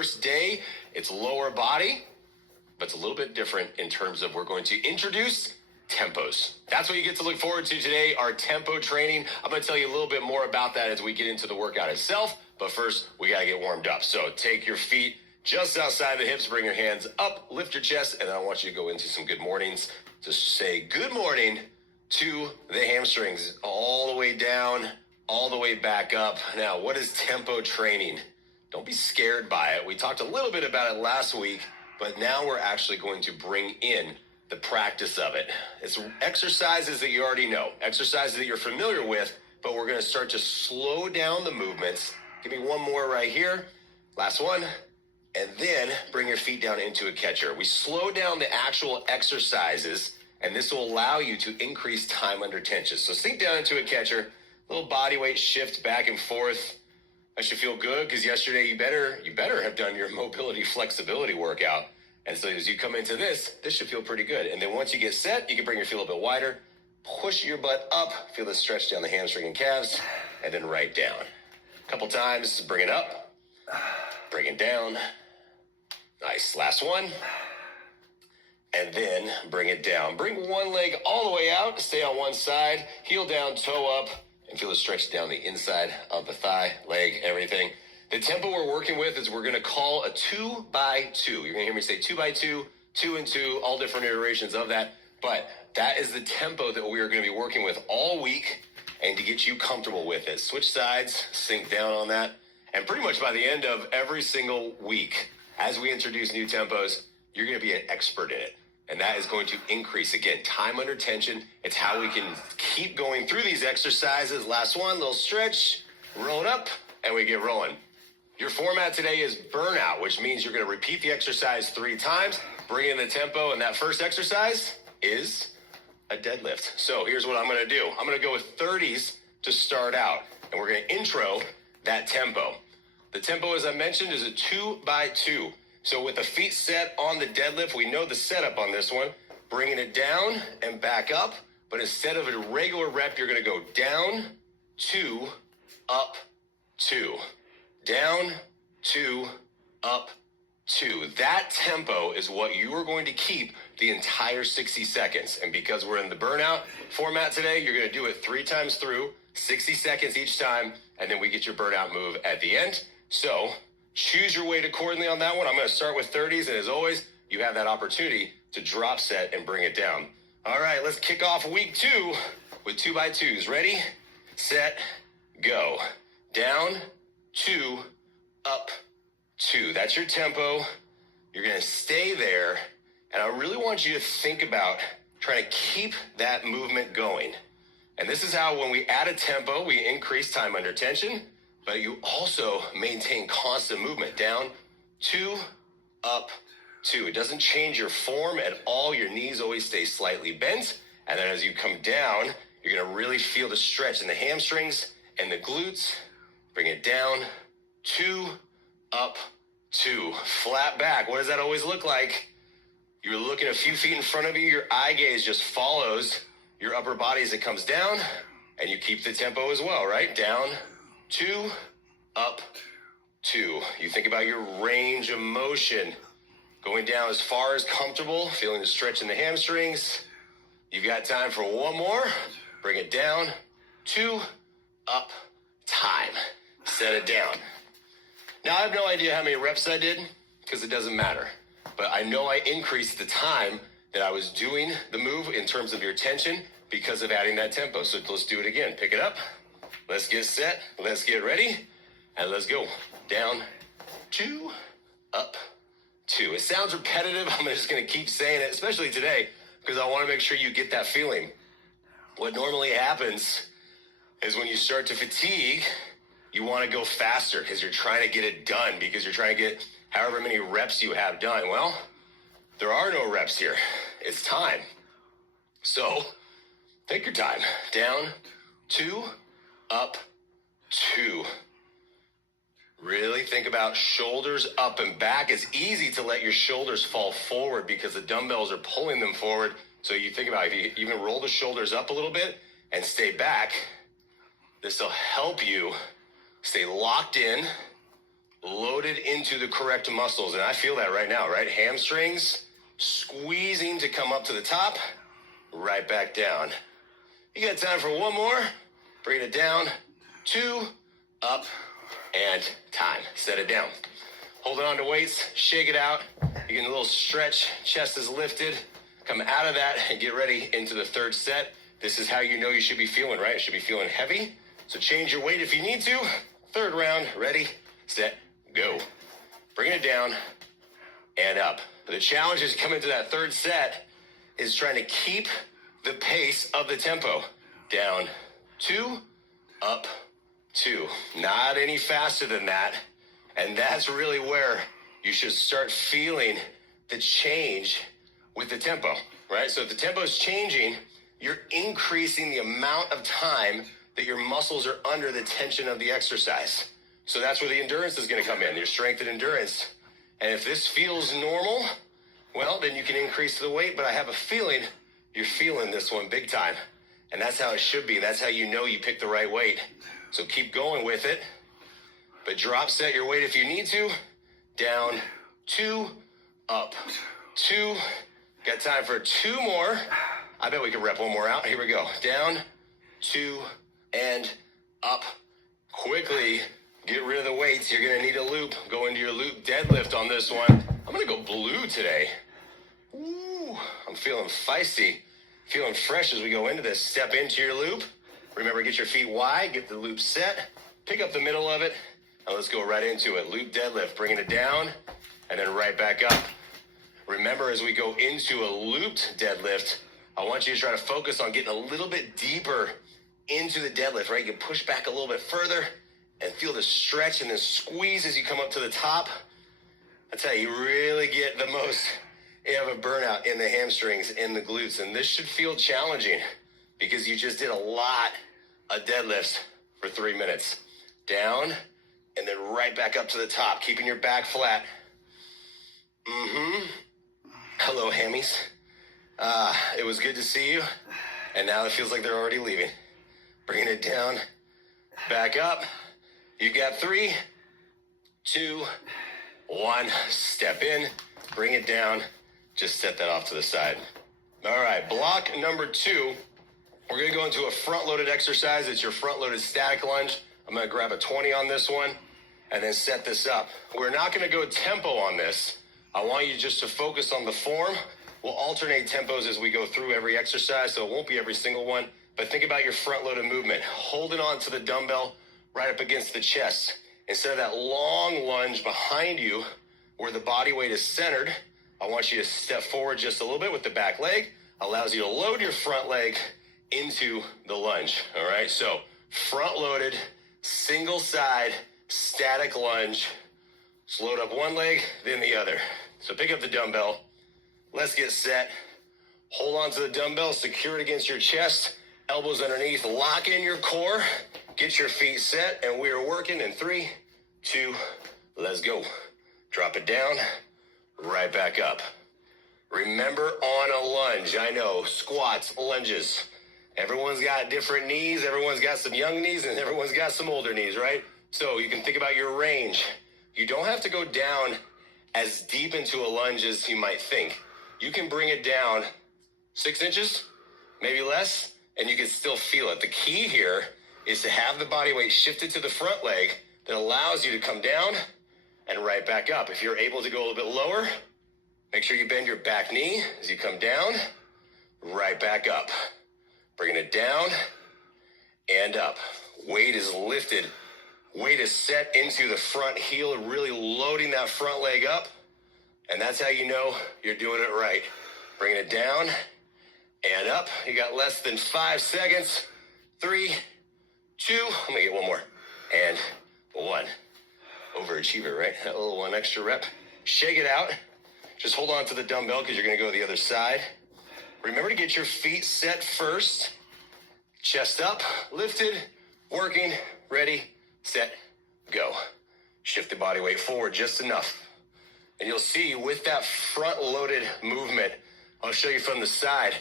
First day, it's lower body, but it's a little bit different in terms of we're going to introduce tempos. That's what you get to look forward to today, our tempo training. I'm going to tell you a little bit more about that as we get into the workout itself, but first we got to get warmed up. So take your feet just outside the hips, bring your hands up, lift your chest, and then I want you to go into some good mornings to say good morning to the hamstrings, all the way down, all the way back up. Now, what is tempo training? Don't be scared by it. We talked a little bit about it last week, but now we're actually going to bring in the practice of it. It's exercises that you already know, exercises that you're familiar with, but we're going to start to slow down the movements. Give me one more right here. Last one. And then bring your feet down into a catcher. We slow down the actual exercises, and this will allow you to increase time under tension. So sink down into a catcher, little body weight shift back and forth. That should feel good because yesterday you better have done your mobility flexibility workout. And so as you come into this should feel pretty good. And then once you get set, you can bring your feet a little bit wider, push your butt up, feel the stretch down the hamstring and calves, and then right down. A couple times, bring it up, bring it down. Nice, last one. And then bring it down. Bring one leg all the way out, stay on one side, heel down, toe up, and feel the stretch down the inside of the thigh, leg, everything. The tempo we're working with is we're going to call a 2x2. You're going to hear me say 2x2, 2 and 2, all different iterations of that. But that is the tempo that we are going to be working with all week and to get you comfortable with it. Switch sides, sink down on that. And pretty much by the end of every single week, as we introduce new tempos, you're going to be an expert in it. And that is going to increase, again, time under tension. It's how we can keep going through these exercises. Last one, little stretch, roll it up, and we get rolling. Your format today is burnout, which means you're going to repeat the exercise 3 times, bring in the tempo, and that first exercise is a deadlift. So here's what I'm going to do. I'm going to go with 30s to start out, and we're going to intro that tempo. The tempo, as I mentioned, is a 2x2. So with the feet set on the deadlift, we know the setup on this one, bringing it down and back up. But instead of a regular rep, you're going to go down, 2, up, 2. Down, 2, up, 2. That tempo is what you are going to keep the entire 60 seconds. And because we're in the burnout format today, you're going to do it 3 times through, 60 seconds each time, and then we get your burnout move at the end. So choose your weight accordingly on that one. I'm going to start with 30s, and as always, you have that opportunity to drop set and bring it down. All right, let's kick off week 2 with 2x2s. Ready, set, go. Down, 2, up, 2. That's your tempo. You're going to stay there, and I really want you to think about trying to keep that movement going. And this is how, when we add a tempo, we increase time under tension, but you also maintain constant movement. Down, 2, up, 2. It doesn't change your form at all. Your knees always stay slightly bent. And then as you come down, you're going to really feel the stretch in the hamstrings and the glutes. Bring it down, 2, up, 2. Flat back. What does that always look like? You're looking a few feet in front of you. Your eye gaze just follows your upper body as it comes down, and you keep the tempo as well, right? Down, 2, up, 2. You think about your range of motion, going down as far as comfortable, feeling the stretch in the hamstrings. You've got time for one more. Bring it down, 2, up, time. Set it down. Now, I have no idea how many reps I did because it doesn't matter, but I know I increased the time that I was doing the move in terms of your tension because of adding that tempo. So let's do it again. Pick it up. Let's get set. Let's get ready. And let's go. Down, 2, up, 2. It sounds repetitive. I'm just going to keep saying it, especially today, because I want to make sure you get that feeling. What normally happens is when you start to fatigue, you want to go faster because you're trying to get it done, because you're trying to get however many reps you have done. Well, there are no reps here. It's time. So take your time. Down, 2, up, 2. Really think about shoulders up and back. It's easy to let your shoulders fall forward because the dumbbells are pulling them forward. So you think about it, if you even roll the shoulders up a little bit and stay back, this will help you stay locked in loaded into the correct muscles. And I feel that right now, right? Hamstrings squeezing to come up to the top, right back down. You got time for one more. Bring it down, 2, up, and time. Set it down. Holding on to weights, shake it out. You get a little stretch, chest is lifted. Come out of that and get ready into the third set. This is how you know you should be feeling, right? You should be feeling heavy. So change your weight if you need to. Third round, ready, set, go. Bring it down and up. The challenge as you come into that third set is trying to keep the pace of the tempo. Down, 2, up, 2. Not any faster than that. And that's really where you should start feeling the change with the tempo, right? So if the tempo is changing, you're increasing the amount of time that your muscles are under the tension of the exercise. So that's where the endurance is going to come in, your strength and endurance. And if this feels normal, well, then you can increase the weight, but I have a feeling you're feeling this one big time. And that's how it should be. That's how you know you picked the right weight. So keep going with it, but drop set your weight if you need to. Down, 2, up, 2. Got time for 2 more. I bet we can rep one more out. Here we go. Down, 2, and up. Quickly get rid of the weights. You're going to need a loop. Go into your loop deadlift on this one. I'm going to go blue today. Ooh, I'm feeling feisty, feeling fresh as we go into this. Step into your loop. Remember, get your feet wide, get the loop set, pick up the middle of it, and let's go right into it. Loop deadlift, bringing it down, and then right back up. Remember, as we go into a looped deadlift, I want you to try to focus on getting a little bit deeper into the deadlift, right? You can push back a little bit further and feel the stretch and then squeeze as you come up to the top. That's how you really get the most. You have a burnout in the hamstrings, in the glutes, and this should feel challenging because you just did a lot of deadlifts for 3 minutes. Down, and then right back up to the top, keeping your back flat. Hello, hammies. It was good to see you, and now it feels like they're already leaving. Bringing it down, back up. You got 3, 2, 1. Step in, bring it down. Just set that off to the side. All right, block number 2. We're going to go into a front-loaded exercise. It's your front-loaded static lunge. I'm going to grab a 20 on this one and then set this up. We're not going to go tempo on this. I want you just to focus on the form. We'll alternate tempos as we go through every exercise, so it won't be every single one. But think about your front-loaded movement. Holding on to the dumbbell right up against the chest. Instead of that long lunge behind you where the body weight is centered, I want you to step forward just a little bit with the back leg. Allows you to load your front leg into the lunge, all right? So front-loaded, single side, static lunge. Just load up one leg, then the other. So pick up the dumbbell. Let's get set. Hold on to the dumbbell, secure it against your chest, elbows underneath, lock in your core, get your feet set, and we are working in 3, 2, let's go. Drop it down, right back up. Remember, on a lunge, I know, squats, lunges. Everyone's got different knees, everyone's got some young knees, and everyone's got some older knees, right? So you can think about your range. You don't have to go down as deep into a lunge as you might think. You can bring it down 6 inches, maybe less, and you can still feel it. The key here is to have the body weight shifted to the front leg that allows you to come down and right back up. If you're able to go a little bit lower, make sure you bend your back knee as you come down, right back up. Bringing it down and up. Weight is lifted. Weight is set into the front heel, really loading that front leg up. And that's how you know you're doing it right. Bringing it down and up. You got less than 5 seconds. 3, 2, I'm gonna get one more. And 1. Overachiever, right? A little one extra rep. Shake it out. Just hold on to the dumbbell because you're gonna go the other side. Remember to get your feet set first. Chest up, lifted, working, ready, set, go. Shift the body weight forward just enough. And you'll see with that front-loaded movement, I'll show you from the side.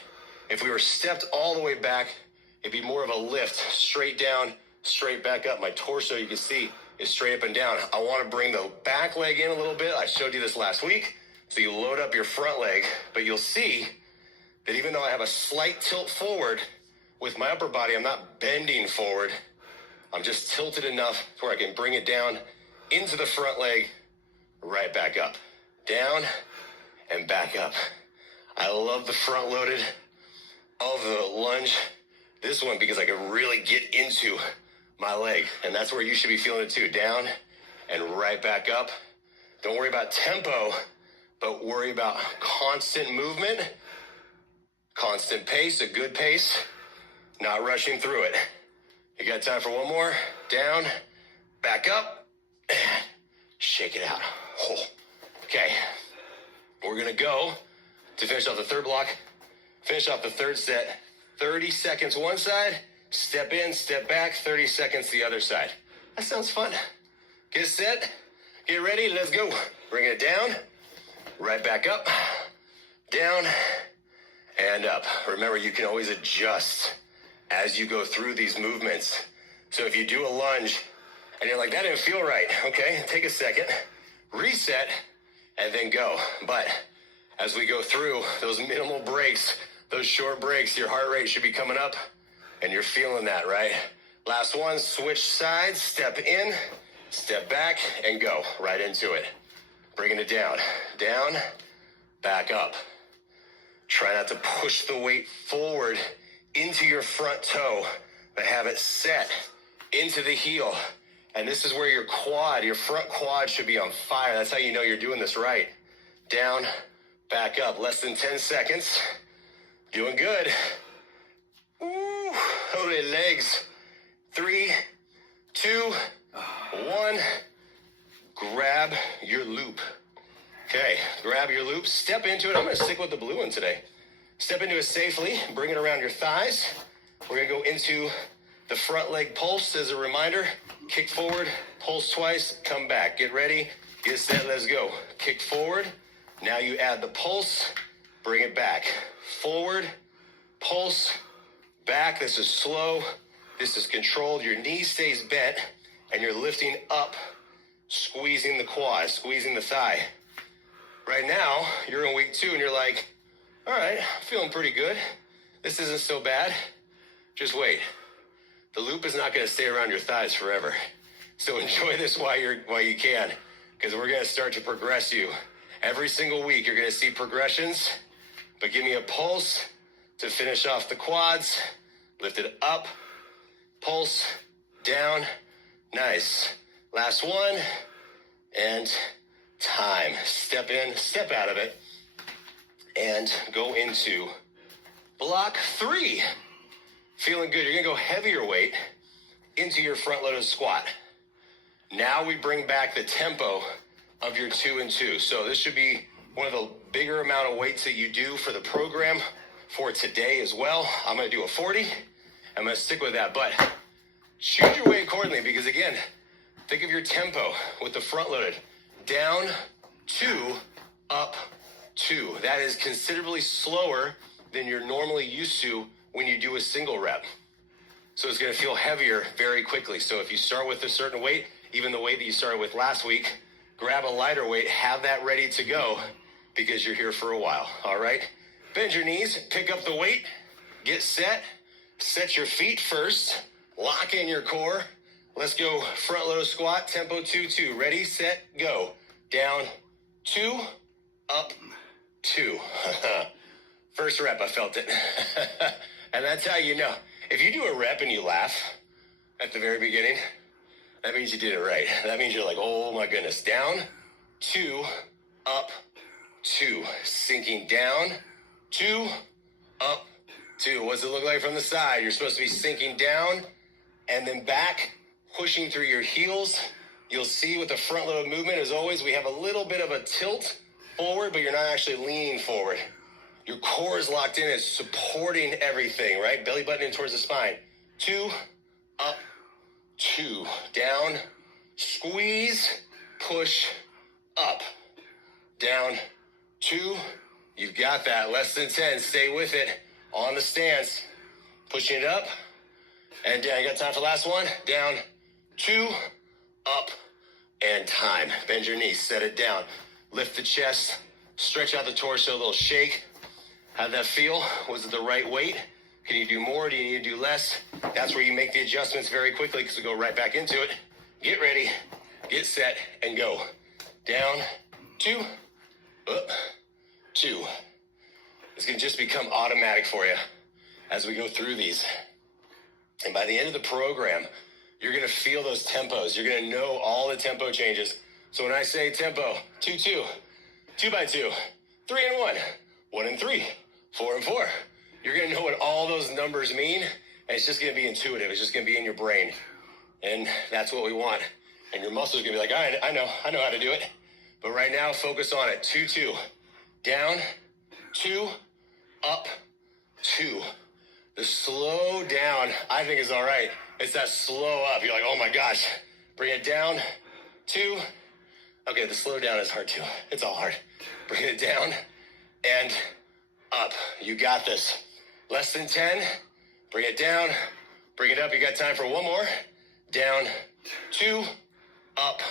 If we were stepped all the way back, it'd be more of a lift, straight down, straight back up. My torso, you can see, is straight up and down. I want to bring the back leg in a little bit. I showed you this last week. So you load up your front leg, but you'll see that even though I have a slight tilt forward with my upper body, I'm not bending forward. I'm just tilted enough where I can bring it down into the front leg, right back up, down and back up. I love the front loaded of the lunge. This one, because I can really get into my leg, and that's where you should be feeling it too. Down and right back up. Don't worry about tempo, but worry about constant movement, constant pace, a good pace, not rushing through it. You got time for one more? Down, back up, and shake it out. Oh. Okay, we're gonna go to finish off the third block, finish off the third set, 30 seconds one side, step in, step back, 30 seconds the other side. That sounds fun. Get set, get ready, let's go. Bring it down, right back up, down, and up. Remember, you can always adjust as you go through these movements. So if you do a lunge and you're like, that didn't feel right, okay, take a second, reset, and then go. But as we go through those minimal breaks, those short breaks, your heart rate should be coming up and you're feeling that, right? Last one, switch sides, step in, step back, and go right into it. Bringing it down, down, back up. Try not to push the weight forward into your front toe, but have it set into the heel. And this is where your quad, your front quad should be on fire. That's how you know you're doing this right. Down, back up. Less than 10 seconds. Doing good. Ooh, hold it, legs. 3, 2, 1. Grab your loop. Okay, grab your loop. Step into it. I'm going to stick with the blue one today. Step into it safely. Bring it around your thighs. We're going to go into the front leg pulse as a reminder. Kick forward, pulse twice, come back. Get ready, get set, let's go. Kick forward. Now you add the pulse, bring it back. Forward, pulse, back. This is slow. This is controlled. Your knee stays bent and you're lifting up, squeezing the quad, squeezing the thigh. Right now, you're in week 2 and you're like, all right, feeling pretty good. This isn't so bad. Just wait. The loop is not going to stay around your thighs forever. So enjoy this while you can, because we're going to start to progress you. Every single week, you're going to see progressions, but give me a pulse to finish off the quads. Lift it up, pulse, down, nice. Last one, and time. Step in, step out of it, and go into block 3. Feeling good. You're going to go heavier weight into your front loaded squat. Now we bring back the tempo of your 2 and 2. So this should be one of the bigger amount of weights that you do for the program for today as well. I'm going to do a 40. I'm going to stick with that, but choose your weight accordingly, because again, think of your tempo with the front loaded. Down, 2, up, 2. That is considerably slower than you're normally used to when you do a single rep. So it's going to feel heavier very quickly. So if you start with a certain weight, even the weight that you started with last week, grab a lighter weight, have that ready to go, because you're here for a while. All right. Bend your knees, pick up the weight, get set your feet first, lock in your core. Let's go front load squat, tempo 2-2. Ready, set, go. Down, 2, up, 2. First rep, I felt it. And that's how you know. If you do a rep and you laugh at the very beginning, that means you did it right. That means you're like, oh my goodness. Down, 2, up, 2. Sinking down, 2, up, 2. What's it look like from the side? You're supposed to be sinking down and then back, pushing through your heels. You'll see with the front load movement, as always, we have a little bit of a tilt forward, but you're not actually leaning forward. Your core is locked in. It's supporting everything, right? Belly button in towards the spine. 2, up, 2. Down, squeeze, push, up. Down, 2. You've got that. Less than 10. Stay with it. On the stance. Pushing it up and down. You got time for the last one? Down, 2, up, and time. Bend your knees, set it down. Lift the chest, stretch out the torso, a little shake. How'd that feel? Was it the right weight? Can you do more? Do you need to do less? That's where you make the adjustments very quickly because we go right back into it. Get ready, get set, and go. Down, 2, up, 2. It's going to just become automatic for you as we go through these. And by the end of the program, you're going to feel those tempos. You're going to know all the tempo changes. So when I say tempo, 2, 2, 2 by 2, 3 and 1, 1 and 3, 4 and 4. You're going to know what all those numbers mean, and it's just going to be intuitive. It's just going to be in your brain. And that's what we want. And your muscles are going to be like, all right, I know how to do it. But right now, focus on it. 2, 2, down, 2, up, 2. The slow down, I think, is all right. It's that slow up. You're like, oh my gosh. Bring it down, 2. Okay, the slow down is hard too. It's all hard. Bring it down and up. You got this. Less than 10. Bring it down. Bring it up. You got time for one more. Down, 2, up,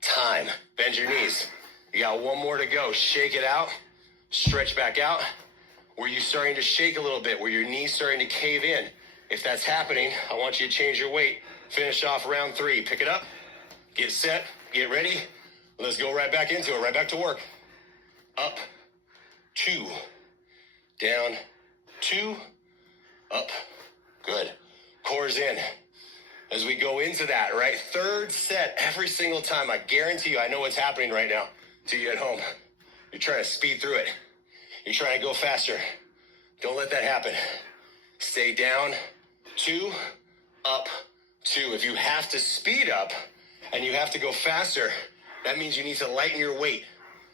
time. Bend your knees. You got one more to go. Shake it out. Stretch back out. Were you starting to shake a little bit? Were your knees starting to cave in? If that's happening, I want you to change your weight. Finish off round 3. Pick it up. Get set. Get ready. Let's go right back into it. Right back to work. Up, 2. Down, 2. Up. Good. Core's in. As we go into that, right? Third set every single time. I guarantee you, I know what's happening right now to you at home. You're trying to speed through it. You're trying to go faster. Don't let that happen. Stay down, 2, up, 2. If you have to speed up and you have to go faster, that means you need to lighten your weight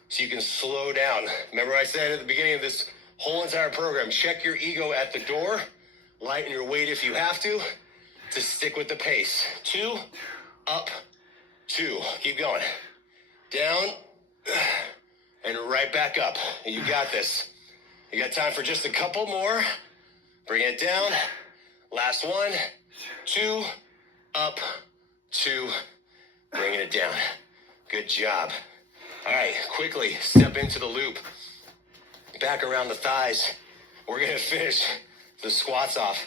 so you can slow down. Remember I said at the beginning of this whole entire program, check your ego at the door, lighten your weight if you have to stick with the pace. 2, up, 2. Keep going. Down, and right back up. You got this. You got time for just a couple more. Bring it down. Last one. 2, up, 2. Bringing it down. Good job. All right, quickly step into the loop. Back around the thighs. We're going to finish the squats off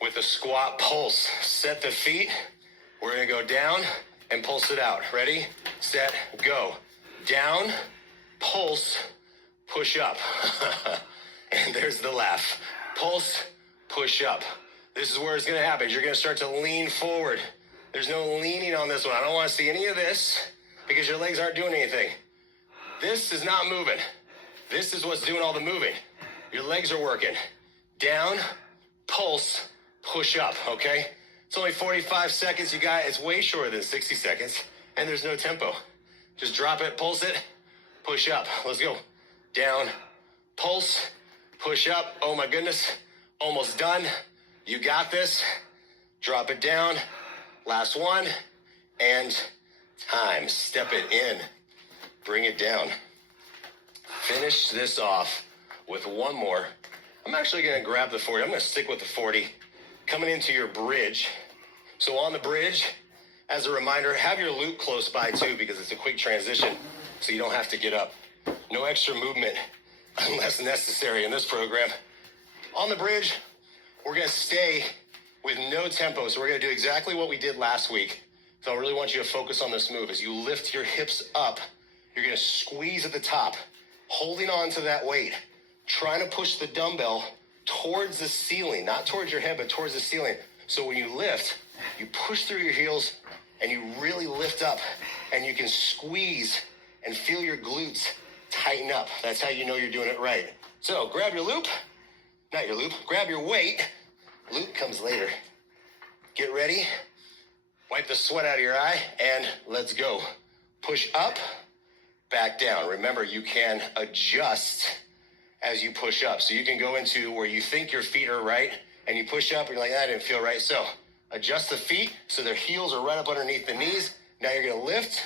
with a squat pulse. Set the feet. We're going to go down and pulse it out. Ready, set, go. Down, pulse, push up. And there's the laugh. Pulse, push up. This is where it's going to happen. You're going to start to lean forward. There's no leaning on this one. I don't want to see any of this because your legs aren't doing anything. This is not moving. This is what's doing all the moving. Your legs are working. Down, pulse, push up, okay? It's only 45 seconds, you guys. It's way shorter than 60 seconds, and there's no tempo. Just drop it, pulse it, push up. Let's go. Down, pulse, push up. Oh my goodness, almost done. You got this. Drop it down. Last one, and time. Step it in. Bring it down. Finish this off with one more. I'm actually going to grab the 40. I'm going to stick with the 40. Coming into your bridge. So on the bridge, as a reminder, have your loop close by too because it's a quick transition so you don't have to get up. No extra movement unless necessary in this program. On the bridge, we're going to stay with no tempo. So we're going to do exactly what we did last week. So I really want you to focus on this move. As you lift your hips up, you're going to squeeze at the top, holding on to that weight, trying to push the dumbbell towards the ceiling, not towards your head, but towards the ceiling. So when you lift, you push through your heels and you really lift up and you can squeeze and feel your glutes tighten up. That's how you know you're doing it right. So grab your loop, not your loop, grab your weight. Loop comes later. Get ready. Wipe the sweat out of your eye and let's go. Push up, back down. Remember, you can adjust as you push up. So you can go into where you think your feet are right and you push up and you're like, that didn't feel right. So adjust the feet so their heels are right up underneath the knees. Now you're going to lift,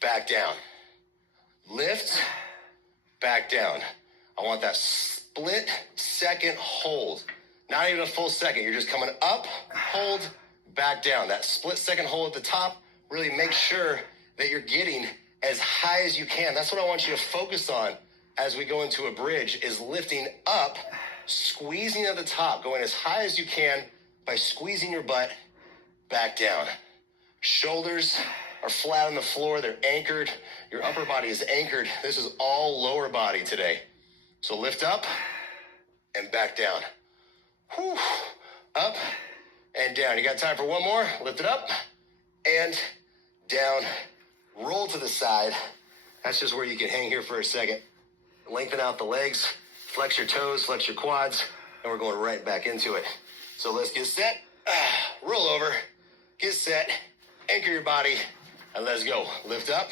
back down. Lift, back down. I want that split second hold. Not even a full second. You're just coming up, hold, back down. That split second hold at the top really make sure that you're getting as high as you can. That's what I want you to focus on as we go into a bridge, is lifting up, squeezing at the top, going as high as you can by squeezing your butt back down. Shoulders are flat on the floor. They're anchored. Your upper body is anchored. This is all lower body today. So lift up and back down. Whew. Up and down. You got time for one more? Lift it up and down. Roll to the side. That's just where you can hang here for a second. Lengthen out the legs. Flex your toes, flex your quads, and we're going right back into it. So let's get set. Roll over. Get set. Anchor your body. And let's go. Lift up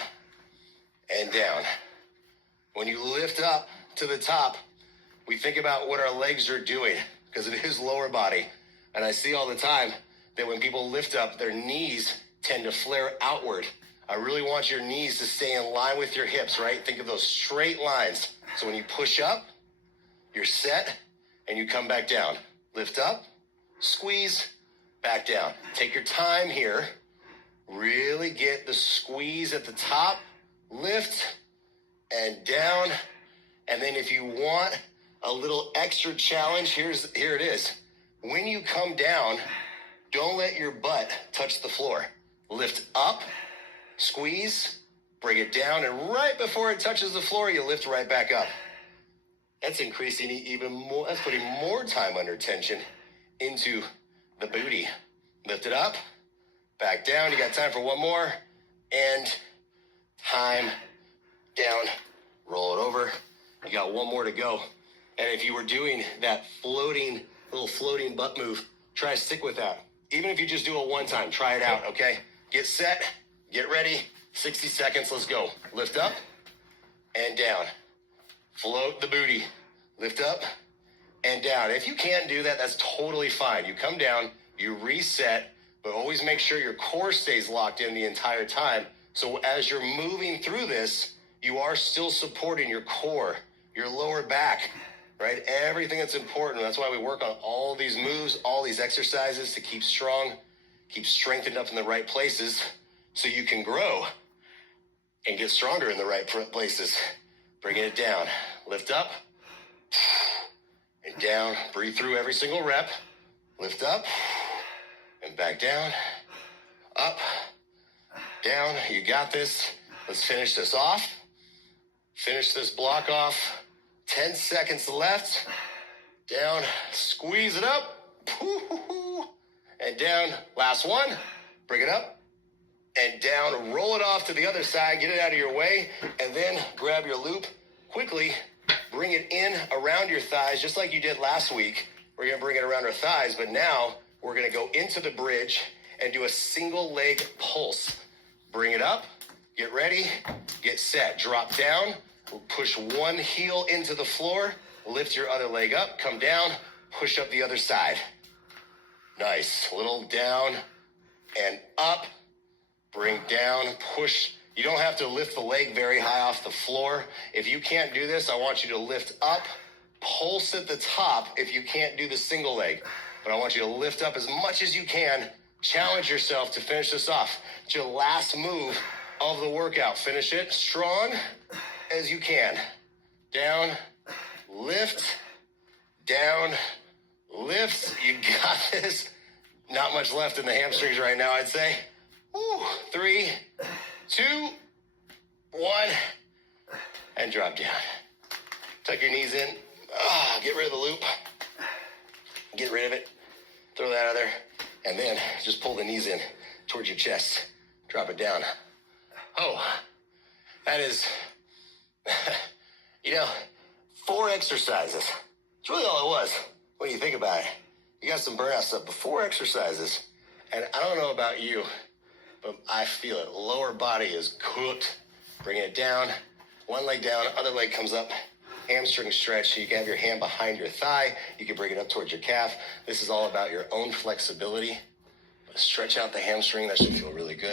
and down. When you lift up to the top, we think about what our legs are doing, because it is lower body. And I see all the time that when people lift up, their knees tend to flare outward. I really want your knees to stay in line with your hips, right? Think of those straight lines. So when you push up, you're set, and you come back down. Lift up, squeeze, back down. Take your time here. Really get the squeeze at the top, lift, and down. And then if you want a little extra challenge, here it is. When you come down, don't let your butt touch the floor. Lift up, squeeze, bring it down, and right before it touches the floor, you lift right back up. That's increasing even more. That's putting more time under tension into the booty. Lift it up, back down. You got time for one more. And time down. Roll it over. You got one more to go. And if you were doing that little floating butt move, try to stick with that. Even if you just do it one time, try it out, okay? Get set, get ready. 60 seconds, let's go. Lift up and down. Float the booty. Lift up and down. If you can't do that, that's totally fine. You come down, you reset, but always make sure your core stays locked in the entire time. So as you're moving through this, you are still supporting your core, your lower back, right? Everything that's important. That's why we work on all these moves, all these exercises to keep strong, keep strengthened up in the right places so you can grow and get stronger in the right places. Bringing it down. Lift up and down. Breathe through every single rep. Lift up and back down. Up, down. You got this. Let's finish this off. Finish this block off. 10 seconds left. Down. Squeeze it up. And down. Last one. Bring it up. And down. Roll it off to the other side. Get it out of your way. And then grab your loop. Quickly bring it in around your thighs, just like you did last week. We're going to bring it around our thighs. But now we're going to go into the bridge and do a single leg pulse. Bring it up. Get ready. Get set. Drop down. We'll push one heel into the floor. Lift your other leg up. Come down. Push up the other side. Nice. Little down and up. Bring down. Push. You don't have to lift the leg very high off the floor. If you can't do this, I want you to lift up. Pulse at the top if you can't do the single leg. But I want you to lift up as much as you can. Challenge yourself to finish this off. It's your last move of the workout. Finish it strong as you can. Down, lift, down, lift. You got this. Not much left in the hamstrings right now, I'd say. 3, 2, 1, and drop down. Tuck your knees in. Get rid of the loop. Get rid of it. Throw that out there. And then just pull the knees in towards your chest. Drop it down. That is, 4 exercises. It's really all it was when you think about it. You got some burnout stuff, but 4 exercises. And I don't know about you, but I feel it. Lower body is cooked. Bringing it down. One leg down, other leg comes up. Hamstring stretch. So you can have your hand behind your thigh. You can bring it up towards your calf. This is all about your own flexibility. Stretch out the hamstring. That should feel really good.